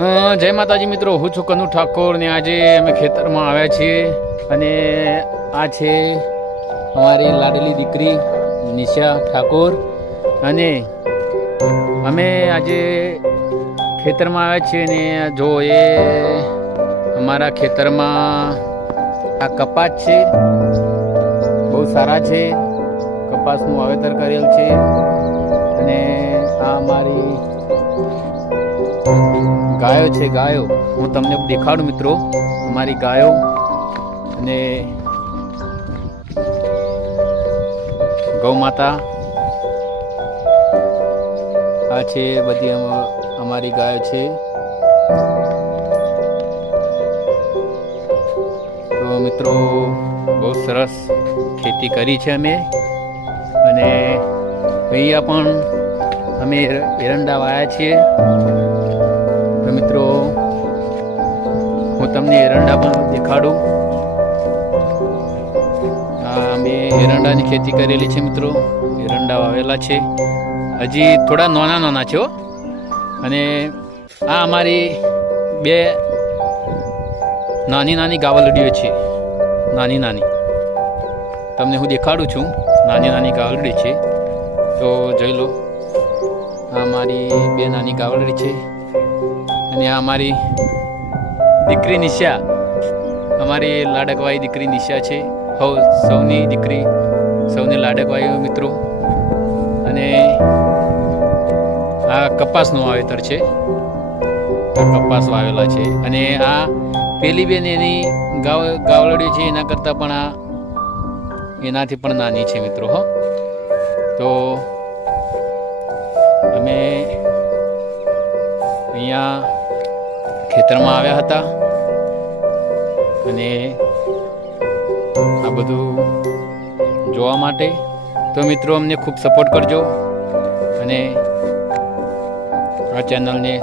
જય માતાજી મિત્રો, હું છું કનુ ઠાકોર ને આજે અમે ખેતરમાં આવ્યા છીએ અને આ છે અમારી લાડલી દીકરી નિશા ઠાકોર અને અમે આજે ખેતરમાં આવ્યા છીએ ને જો એ અમારા ખેતરમાં આ કપાસ છે, બહુ સારા છે, કપાસનું વાવેતર કરેલ છે અને આ અમારી ગાયો છે. ગાયો હું તમને દેખાડું મિત્રો, અમારી ગાયો અને ગૌ માતા આ છે, બધી અમારી ગાયો છે. તો મિત્રો બહુ સરસ ખેતી કરી છે અમે અને અહીંયા પણ અમે એરંડા વાયા છીએ. તો મિત્રો હું તમને એરંડા પણ દેખાડું. અમે એરંડાની ખેતી કરેલી છે મિત્રો, એરંડા વાવેલા છે, હજી થોડા નાના નાના છે અને આ અમારી બે નાની નાની ગાવલડીઓ છે. નાની નાની તમને હું દેખાડું છું, નાની નાની ગાવલડી છે. તો જોઈ લો, આ અમારી બે નાની ગાવલડી છે અને આ અમારી દીકરી નિશા, અમારી લાડકવાઈ દીકરી નિશા છે. સૌની દીકરી, સૌની લાડકવાઈ મિત્રો. અને આ કપાસનું વાવેતર છે, આ કપાસ વાવેલા છે અને આ પેલી બેન એની ગાવલડી છે, એના કરતાં પણ આ એનાથી પણ નાની છે મિત્રો. તો અમે અહીંયા ખેતરમાં આવ્યા હતા અને આ બધું જોવા માટે. તો મિત્રો અમને ખૂબ સપોર્ટ કરજો અને આ ચેનલને